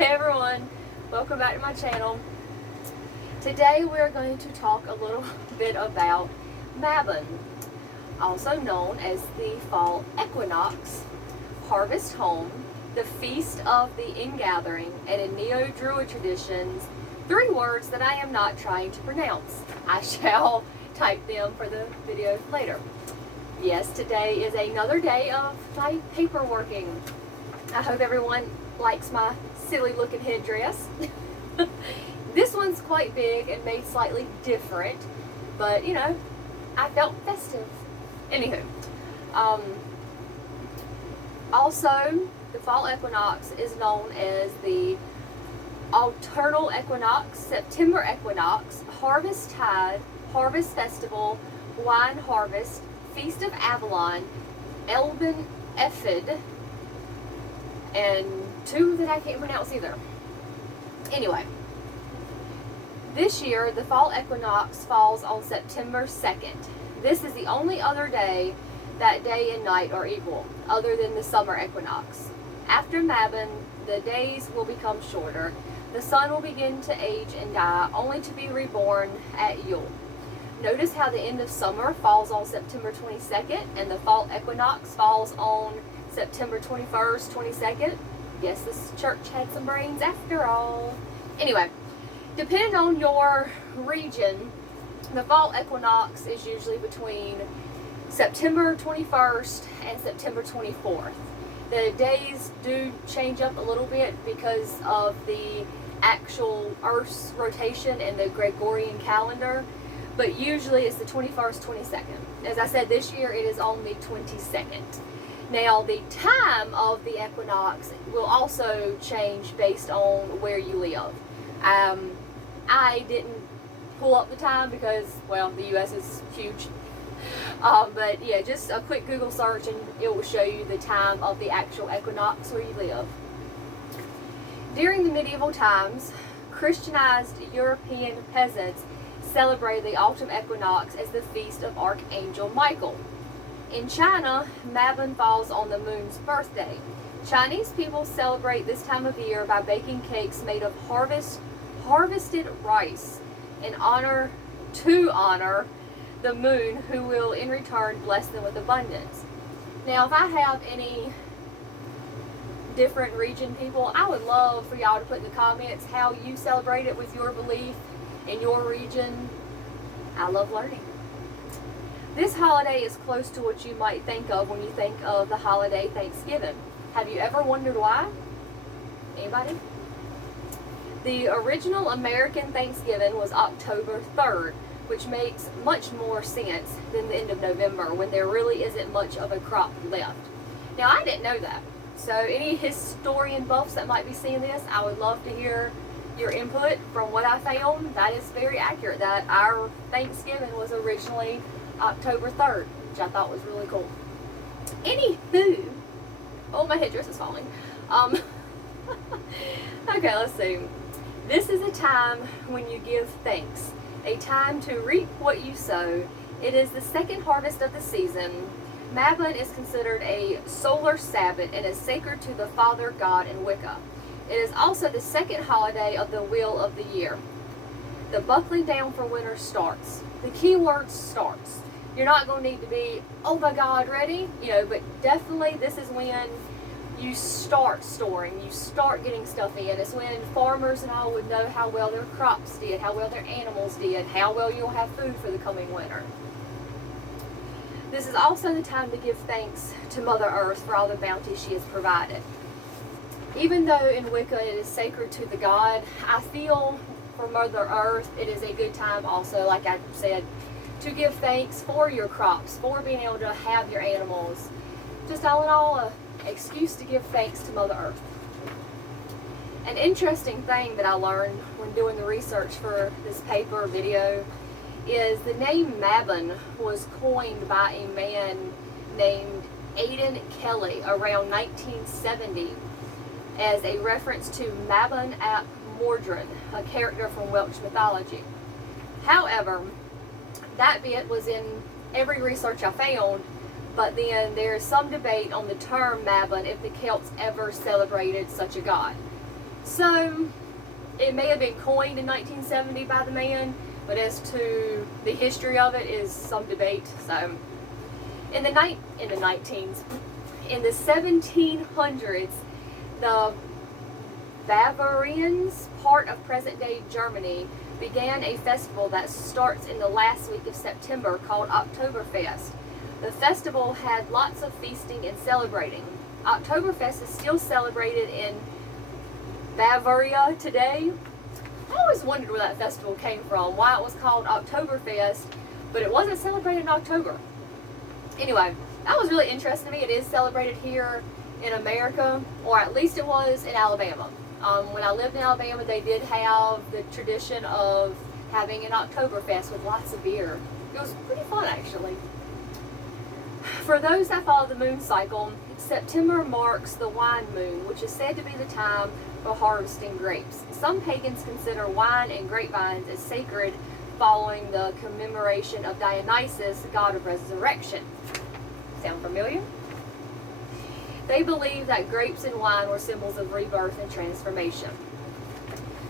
Hey everyone, welcome back to my channel. Today we're going to talk a little bit about Mabon, also known as the fall equinox, harvest home, the feast of the ingathering, and in Neo-Druid traditions, 3 words that I am not trying to pronounce. I shall type them for the video later. Yes, today is another day of my paperworking. I hope everyone likes my silly looking headdress. This one's quite big and made slightly different, but you know, I felt festive. Anywho, also the fall equinox is known as the autumnal equinox, September equinox, harvest tide, harvest festival, wine harvest, feast of Avalon, Elben Ephid, and 2 that I can't pronounce either. Anyway, this year the fall equinox falls on September 2nd. This is the only other day that day and night are equal, other than the summer equinox. After Mabon, the days will become shorter. The sun will begin to age and die, only to be reborn at Yule. Notice how the end of summer falls on September 22nd and the fall equinox falls on September 21st, 22nd. Yes, this church had some brains after all. Anyway, depending on your region, the fall equinox is usually between September 21st and September 24th. The days do change up a little bit because of the actual Earth's rotation and the Gregorian calendar, but usually it's the 21st, 22nd. As I said, this year it is on the 22nd. Now, the time of the equinox will also change based on where you live. I didn't pull up the time because, well, the U.S. is huge. But yeah, just a quick Google search and it will show you the time of the actual equinox where you live. During the medieval times, Christianized European peasants celebrated the autumn equinox as the feast of Archangel Michael. In China, Mabon falls on the moon's birthday. Chinese people celebrate this time of year by baking cakes made of harvested rice to honor the moon, who will in return bless them with abundance. Now, if I have any different region people, I would love for y'all to put in the comments how you celebrate it with your belief in your region. I love learning. This holiday is close to what you might think of when you think of the holiday Thanksgiving. Have you ever wondered why? Anybody? The original American Thanksgiving was October 3rd, which makes much more sense than the end of November when there really isn't much of a crop left. Now, I didn't know that. So any historian buffs that might be seeing this, I would love to hear your input. From what I found, that is very accurate, that our Thanksgiving was originally October 3rd, which I thought was really cool. Anywho, oh, my headdress is falling. Okay, let's see. This is a time when you give thanks, a time to reap what you sow. It is the second harvest of the season. Mabon is considered a solar Sabbath and is sacred to the Father God in Wicca. It is also the second holiday of the wheel of the year. The buckling down for winter starts. The key word starts. You're not going to need to be, oh my God, ready, but definitely this is when you start storing, you start getting stuff in. It's when farmers and all would know how well their crops did, how well their animals did, how well you'll have food for the coming winter. This is also the time to give thanks to Mother Earth for all the bounty she has provided. Even though in Wicca it is sacred to the god, I feel for Mother Earth it is a good time also, like I said, to give thanks for your crops, for being able to have your animals. Just all in all, an excuse to give thanks to Mother Earth. An interesting thing that I learned when doing the research for this paper video is the name Mabon was coined by a man named Aidan Kelly around 1970 as a reference to Mabon ap Mordred, a character from Welsh mythology. However, that bit was in every research I found, but then there is some debate on the term Mabon if the Celts ever celebrated such a god. So it may have been coined in 1970 by the man, but as to the history of it is some debate. So in the 1700s, the Bavarians, part of present-day Germany, began a festival that starts in the last week of September called Oktoberfest. The festival had lots of feasting and celebrating. Oktoberfest is still celebrated in Bavaria today. I always wondered where that festival came from, why it was called Oktoberfest, but it wasn't celebrated in October. Anyway, that was really interesting to me. It is celebrated here in America, or at least it was in Alabama. When I lived in Alabama, they did have the tradition of having an Oktoberfest with lots of beer. It was pretty fun, actually. For those that follow the moon cycle, September marks the wine moon, which is said to be the time for harvesting grapes. Some pagans consider wine and grapevines as sacred following the commemoration of Dionysus, god of resurrection. Sound familiar? They believe that grapes and wine were symbols of rebirth and transformation.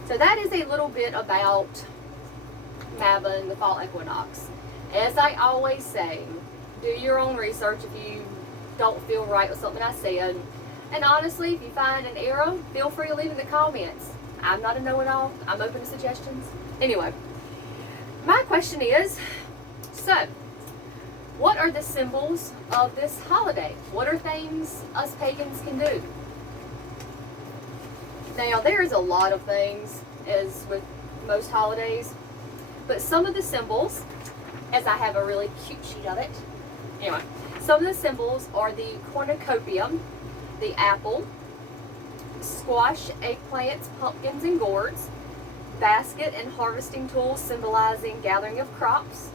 So that is a little bit about Mabon, the fall equinox. As I always say, do your own research if you don't feel right with something I said. And honestly, if you find an error, feel free to leave it in the comments. I'm not a know-it-all. I'm open to suggestions. Anyway, my question is, so, what are the symbols of this holiday? What are things us pagans can do? Now, there's a lot of things, as with most holidays, but some of the symbols, as I have a really cute sheet of it, anyway, some of the symbols are the cornucopia, the apple, squash, eggplants, pumpkins, and gourds, basket and harvesting tools symbolizing gathering of crops,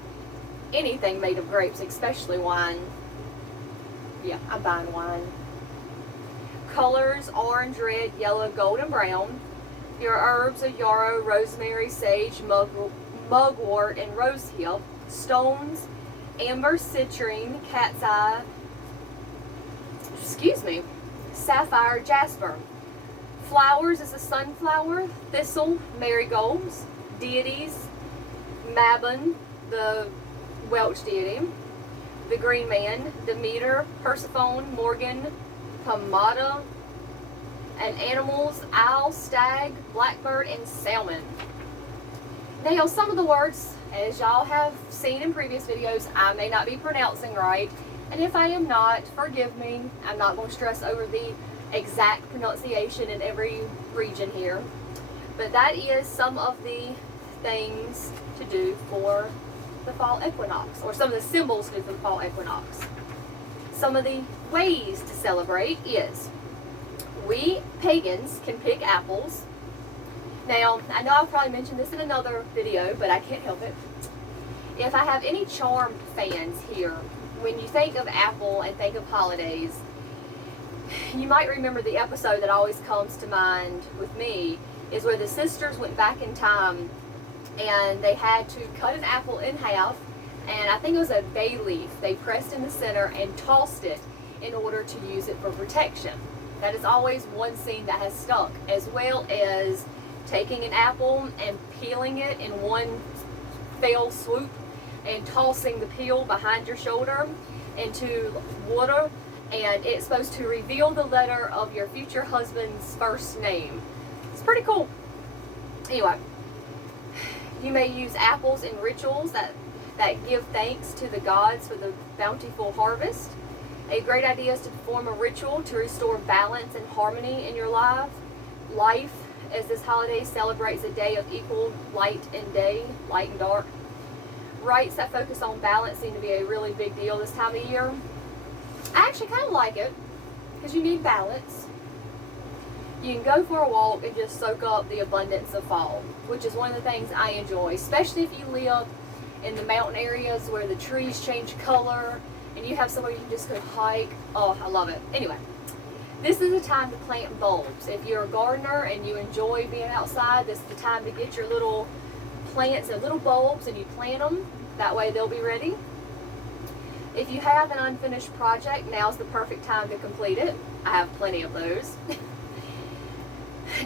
anything made of grapes, especially wine. Yeah, I'm buying wine. Colors, orange, red, yellow, gold, and brown. Your herbs are yarrow, rosemary, sage, mugwort, and rosehip. Stones, amber, citrine, cat's eye, sapphire, jasper. Flowers is a sunflower, thistle, marigolds. Deities, Mabon, the Welsh deity, the green man, Demeter, Persephone, Morgan, Pomada, and animals, owl, stag, blackbird, and salmon. Now, some of the words, as y'all have seen in previous videos, I may not be pronouncing right, and if I am not, forgive me. I'm not going to stress over the exact pronunciation in every region here, but that is some of the things to do for the fall equinox, or some of the symbols to do for the fall equinox. Some of the ways to celebrate is, we pagans can pick apples. Now, I know I've probably mentioned this in another video, but I can't help it. If I have any Charmed fans here, when you think of apple and think of holidays, you might remember the episode that always comes to mind with me is where the sisters went back in time and they had to cut an apple in half, and I think it was a bay leaf they pressed in the center and tossed it in order to use it for protection. That is always one scene that has stuck, as well as taking an apple and peeling it in one fell swoop and tossing the peel behind your shoulder into water, and it's supposed to reveal the letter of your future husband's first name. It's pretty cool. Anyway, you may use apples in rituals that give thanks to the gods for the bountiful harvest. A great idea is to perform a ritual to restore balance and harmony in your life, as this holiday celebrates a day of equal light and day, light and dark. Rites that focus on balance seem to be a really big deal this time of year. I actually kind of like it, because you need balance. You can go for a walk and just soak up the abundance of fall, which is one of the things I enjoy, especially if you live in the mountain areas where the trees change color and you have somewhere you can just go hike. Oh, I love it. Anyway, this is the time to plant bulbs. If you're a gardener and you enjoy being outside, this is the time to get your little plants and little bulbs and you plant them. That way they'll be ready. If you have an unfinished project, now's the perfect time to complete it. I have plenty of those.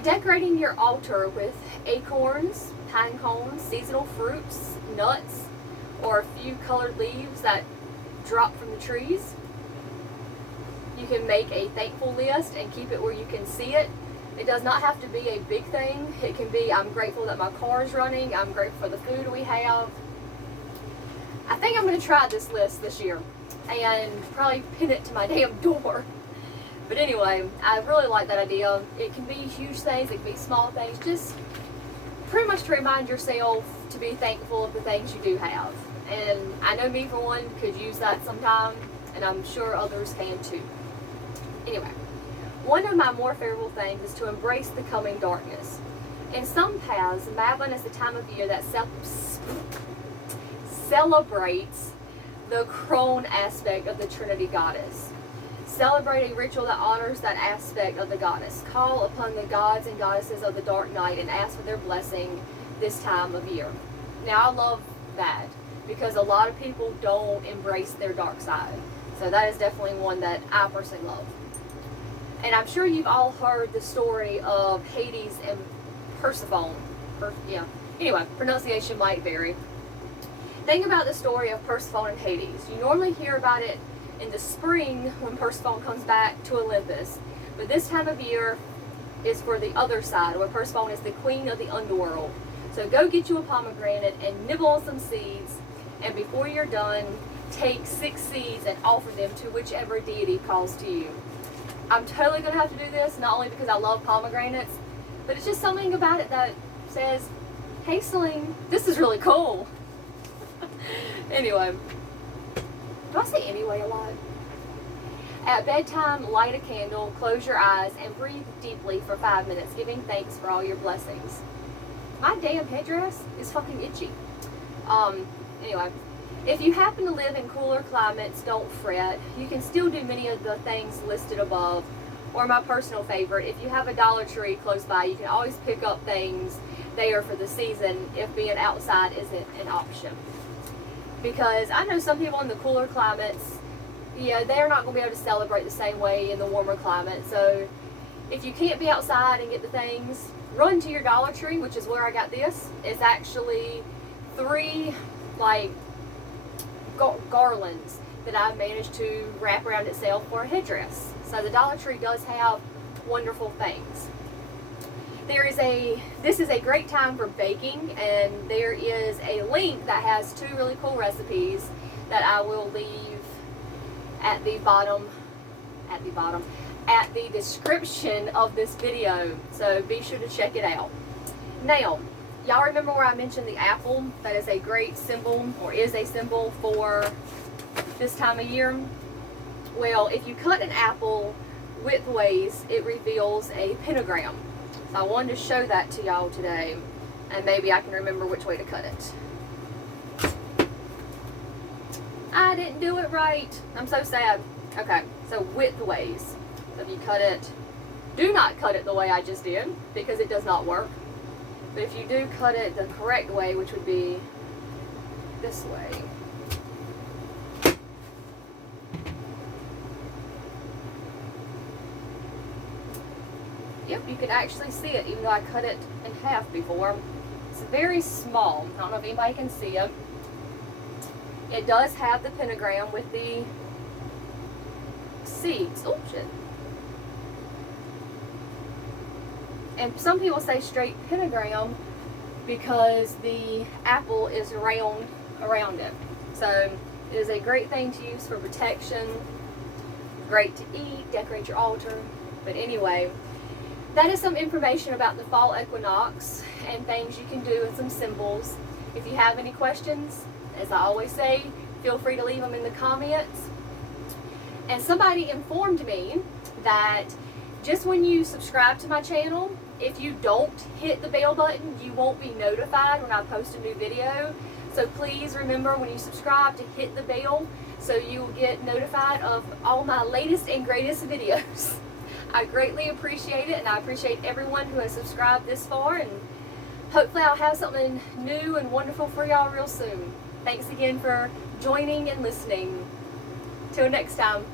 Decorating your altar with acorns, pine cones, seasonal fruits, nuts, or a few colored leaves that drop from the trees. You can make a thankful list and keep it where you can see it. It does not have to be a big thing. It can be, I'm grateful that my car is running. I'm grateful for the food we have. I think I'm going to try this list this year and probably pin it to my damn door. But anyway, I really like that idea. It can be huge things, it can be small things, just pretty much to remind yourself to be thankful of the things you do have. And I know me for one could use that sometime, and I'm sure others can too. Anyway, one of my more favorable things is to embrace the coming darkness. In some paths, Mabon is the time of year that celebrates the crone aspect of the Trinity goddess. Celebrate a ritual that honors that aspect of the goddess. Call upon the gods and goddesses of the dark night and ask for their blessing this time of year. Now I love that because a lot of people don't embrace their dark side. So that is definitely one that I personally love. And I'm sure you've all heard the story of Hades and Persephone. Anyway, pronunciation might vary. Think about the story of Persephone and Hades. You normally hear about it in the spring when Persephone comes back to Olympus. But this time of year is for the other side, where Persephone is the queen of the underworld. So go get you a pomegranate and nibble on some seeds, and before you're done, take 6 seeds and offer them to whichever deity calls to you. I'm totally going to have to do this, not only because I love pomegranates, but it's just something about it that says, hey Celine, this is really cool. Anyway. Do I say anyway a lot? At bedtime, light a candle, close your eyes, and breathe deeply for 5 minutes, giving thanks for all your blessings. My damn headdress is fucking itchy. Anyway, if you happen to live in cooler climates, don't fret. You can still do many of the things listed above. Or my personal favorite, if you have a Dollar Tree close by, you can always pick up things there for the season if being outside isn't an option. Because I know some people in the cooler climates, they're not going to be able to celebrate the same way in the warmer climate. So if you can't be outside and get the things, run to your Dollar Tree, which is where I got this. It's actually 3 garlands that I've managed to wrap around itself for a headdress. So the Dollar Tree does have wonderful things. This is a great time for baking, and there is a link that has 2 really cool recipes that I will leave at the description of this video. So be sure to check it out. Now, y'all remember where I mentioned the apple? That is a great symbol, or is a symbol for this time of year. Well, if you cut an apple widthways, it reveals a pentagram. So I wanted to show that to y'all today, and maybe I can remember which way to cut it. I didn't do it right. I'm so sad. Okay, so widthways. So if you cut it, do not cut it the way I just did, because it does not work. But if you do cut it the correct way, which would be this way. Yep, you can actually see it, even though I cut it in half before. It's very small. I don't know if anybody can see it. It does have the pentagram with the seeds. Oh, shit. And some people say straight pentagram because the apple is round around it. So it is a great thing to use for protection. Great to eat, decorate your altar. But anyway, that is some information about the fall equinox and things you can do and some symbols. If you have any questions, as I always say, feel free to leave them in the comments. And somebody informed me that just when you subscribe to my channel, if you don't hit the bell button, you won't be notified when I post a new video. So please remember when you subscribe to hit the bell so you will get notified of all my latest and greatest videos. I greatly appreciate it, and I appreciate everyone who has subscribed this far, and hopefully I'll have something new and wonderful for y'all real soon. Thanks again for joining and listening. Till next time.